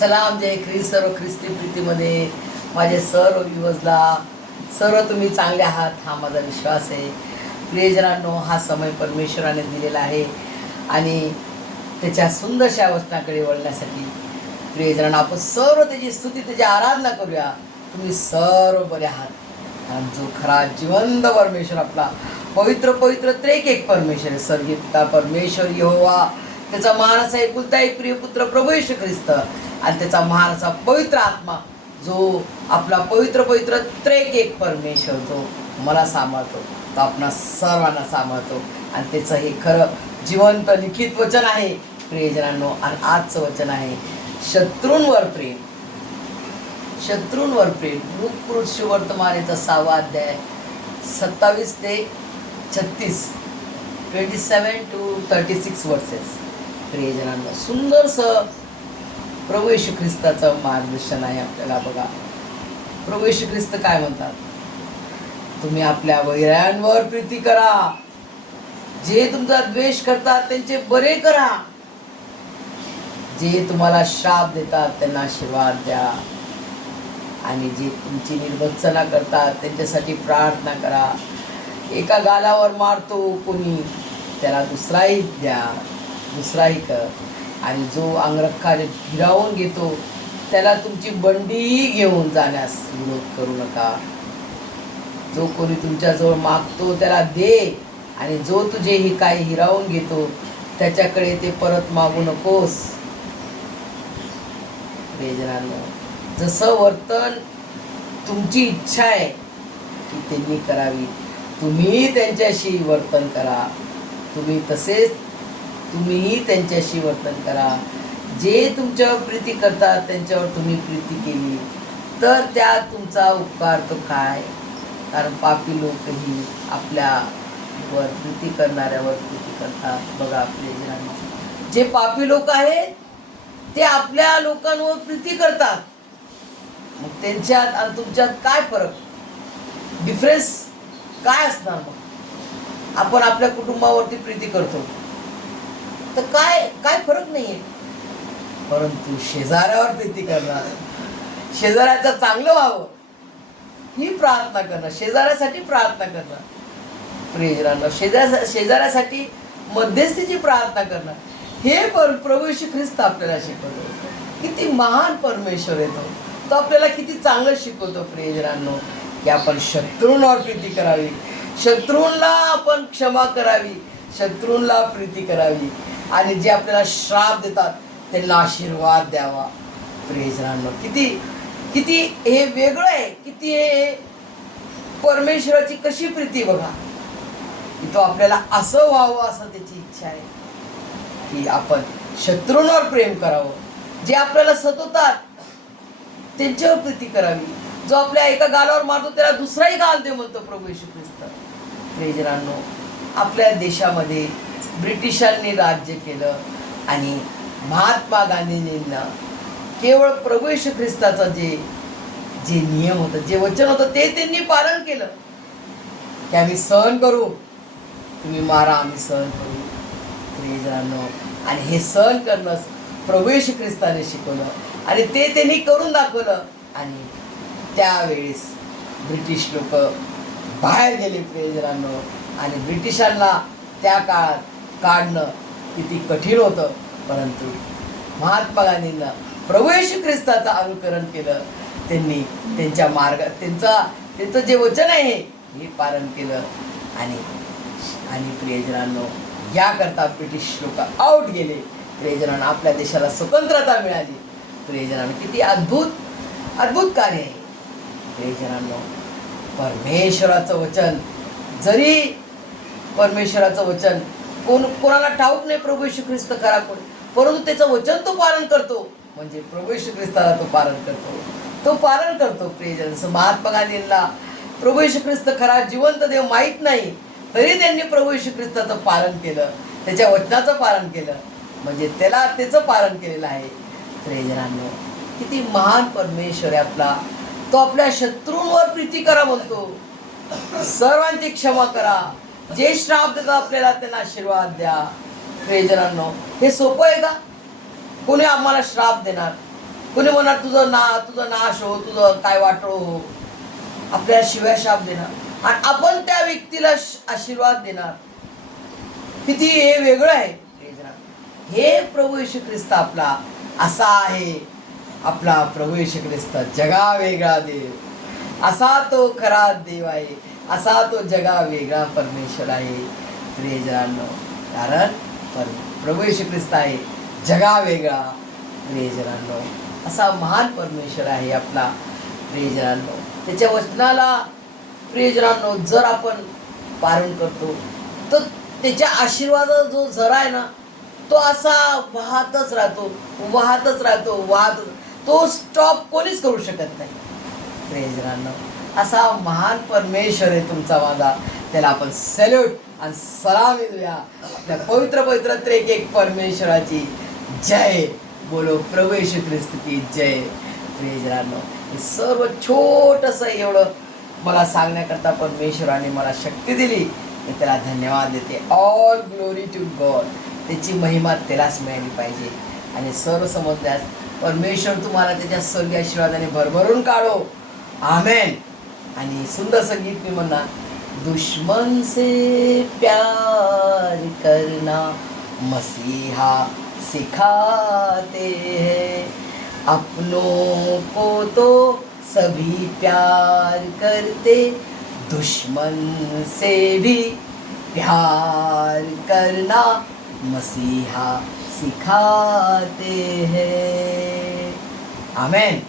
सलाम जय ख्रिस्त. सर्व ख्रिस्ती प्रीतीमध्ये माझे सर्व व्ह्यूअर्सला सर्व तुम्ही चांगले आहात हा माझा विश्वास आहे. प्रियजनांनो, हा समय परमेश्वराने दिलेला आहे आणि त्याच्या सुंदरशा वचनाकडे वळण्यासाठी प्रियजनांनो आपण सर्व त्याची स्तुती त्याची आराधना करूया. तुम्ही सर्व बरे आहात आणि जो खरा जिवंत परमेश्वर आपला पवित्र पवित्र त्रेक एक परमेश्वर आहे. स्वर्गीय पिता परमेश्वर यहोवा, त्याचा महान एकुलता एक प्रिय पुत्र प्रभू येशू ख्रिस्त आणि त्याचा महान पवित्र आत्मा जो आपला पवित्र पवित्र त्रेक एक परमेश्वर तो मला सांभाळतो, तो आपणा सर्वांना सांभाळतो आणि त्याचं हे खरं जिवंत लिखित वचन आहे प्रियजनांनो. आणि आजचं वचन आहे शत्रूंवर प्रेम. शत्रूंवर प्रेम. लूकपुरुष वर्तमान याचा 6वा अध्याय 27 ते 36 27 to 36 वर्सेस. प्रियजनांनो, सुंदरसं प्रभू येशू ख्रिस्ताचं मार्गदर्शन आहे आपल्याला. बघा प्रभू येशू ख्रिस्त काय म्हणतात, तुम्ही आपल्या वैऱ्यांवर प्रीती करा, जे तुमचा द्वेष करतात त्यांचे बरे करा, जे तुम्हाला शाप देतात त्यांना आशीर्वाद द्या, आणि जे तुमची निर्भत्सना करतात त्यांच्यासाठी प्रार्थना करा. एका गालावर मारतो कोणी त्याला दुसराही द्या, दुसराही कर, आणि जो अंगरखाने भिरावून घेतो त्याला तुमची बंडीही घेऊन जाण्यास विरोध करू नका. जो कोणी तुमच्याजवळ मागतो त्याला दे, आणि जो तुझे ही काही हिरावून घेतो त्याच्याकडे ते परत मागू नकोस. प्रियजनांनो, जसं वर्तन तुमची इच्छा आहे की त्यांनी करावी, तुम्ही त्यांच्याशी वर्तन करा. तुम्हीही त्यांच्याशी वर्तन करा. जे तुमच्यावर प्रीती करतात त्यांच्यावर तुम्ही प्रीती केली तर त्यात तुमचा उपकार तो काय, कारण पापी लोकही आपल्यावर प्रीती करणाऱ्यावर प्रीती करतात. बघा आपले जे पापी लोक आहेत ते आपल्या लोकांवर प्रीती करतात. मग त्यांच्यात आणि तुमच्यात काय फरक, डिफरन्स काय असणार? मग आपण आपल्या कुटुंबावरती प्रीती करतो तर काय फरक नाहीये, परंतु शेजाऱ्यावर प्रीती करणार, शेजाऱ्याचं चांगलं व्हावं ही प्रार्थना करणं, शेजाऱ्यासाठी प्रार्थना करणं, प्रियजनांनो शेजाऱ्यासाठी मध्यस्थीची प्रार्थना करणं, हे प्रभू येशू ख्रिस्त आपल्याला शिकवतो. किती महान परमेश्वर आहे तो आपल्याला किती चांगलं शिकवतो प्रियजनांनो, की आपण शत्रूंवर प्रीती करावी, शत्रूंना आपण क्षमा करावी, शत्रूंना प्रीती करावी, आणि जे आपल्याला श्राप देतात त्यांना आशीर्वाद द्यावा. प्रियजनांनो, किती किती हे वेगळं आहे, किती हे परमेश्वराची कशी प्रीती. बघा की तो आपल्याला असं व्हावं असं त्याची इच्छा आहे की आपण शत्रूंवर प्रेम करावं, जे आपल्याला सतवतात त्यांच्यावर प्रीती करावी, जो आपल्या एका गालावर मारतो त्याला दुसराही गाल दे म्हणतो प्रभू येशू ख्रिस्त. प्रियजनांनो, आपल्या देशामध्ये ब्रिटिशांनी राज्य केलं आणि महात्मा गांधींना केवळ प्रभू येशू ख्रिस्ताचं जे नियम होतं, जे वचन होतं ते त्यांनी पालन केलं की आम्ही सहन करू, तुम्ही मारा आम्ही सहन करू. प्रियजनांनो, आणि हे सहन करणं प्रभू येशू ख्रिस्ताने शिकवलं आणि ते त्यांनी करून दाखवलं, आणि त्यावेळेस ब्रिटिश लोक बाहेर गेले प्रियजनांनो, आणि ब्रिटिशांना त्या काळात काढणं किती कठीण होतं, परंतु महात्मा गांधींना प्रभू येशू ख्रिस्ताचं अनुकरण केलं, त्यांनी त्यांच्या मार्गात त्यांचं जे वचन आहे हे पालन केलं, आणि प्रियजनांनो याकरता ब्रिटिश लोक आउट गेले. प्रियजनांनो, आपल्या देशाला स्वतंत्रता मिळाली. प्रियजनांनो, किती अद्भुत कार्य आहे. प्रियजनांनो, परमेश्वराचं वचन, जरी परमेश्वराचं वचन कोणाला ठाऊक नाही प्रभू येशू ख्रिस्त खरा कोण, परंतु त्याचं वचन तो पालन करतो, म्हणजे प्रभू येशू ख्रिस्ताला तो पालन करतो. प्रियजन, महात्मा गांधींना प्रभू येशू ख्रिस्त खरा जिवंत देव माहीत नाही, तरी त्यांनी प्रभू येशू ख्रिस्ताचं पालन केलं, त्याच्या वचनाचं पालन केलं, म्हणजे त्याचं पालन केलेलं आहे. प्रियजनांनो, किती महान परमेश्वर आहे आपला. तो आपल्या शत्रूंवर प्रीती करा म्हणतो, सर्वांची क्षमा करा, जे श्राप देतात आपल्याला त्यांना आशीर्वाद द्या. प्रियजनांनो, हे सोपं आहे का? कोणी आम्हाला श्राप देणार? कोणी म्हणणार तुझं नाश हो, तुझं काय वाटो हो, आपल्याला शिव्या शाप देणार आणि आपण त्या व्यक्तीला आशीर्वाद देणार. किती हे वेगळं आहे. हे प्रभू येशू ख्रिस्त आपला असा आहे. आपला प्रभू येशू ख्रिस्त जगा वेगळा देव, असा तो खरा देव आहे, असा तो जगा वेगळा परमेश्वर आहे. प्रियजनांनो, कारण प्रभू येशू ख्रिस्त आहे जगा वेगळा. प्रियजनांनो, असा महान परमेश्वर आहे आपला. प्रियजनांनो, त्याच्या वचनाला प्रियजनांनो जर आपण पालन करतो तर त्याच्या आशीर्वादाचा जो झरा आहे ना, तो असा वाहतच राहतो. तो स्टॉप कोणीच करू शकत नाही. प्रियजनांनो, असा महान परमेश्वर आहे तुमचा माझा. त्याला आपण सॅल्यूट आणि सलामी देऊया. आपल्या पवित्र त्रिएक परमेश्वराची जय. बोलो प्रभू येशू ख्रिस्त की जय. प्रियजनांनो, हे सर्व छोटंसं एवढं मला सांगण्याकरता परमेश्वराने मला शक्ती दिली. मी त्याला धन्यवाद देते. All glory to God. त्याची महिमा त्यालाच मिळाली पाहिजे. आणि सर्व समजल्यास परमेश्वर तुम्हाला त्याच्या स्वर्गीय आशीर्वादाने भरभरून काढो. आमेन. आणि सुंदर संगीत मी म्हणणार, दुश्मन से प्यार करना मसीहा सिखाते हैं, अपनों को तो सभी प्यार करते, दुश्मन से भी प्यार करना मसीहा सिखाते हैं. आमेन.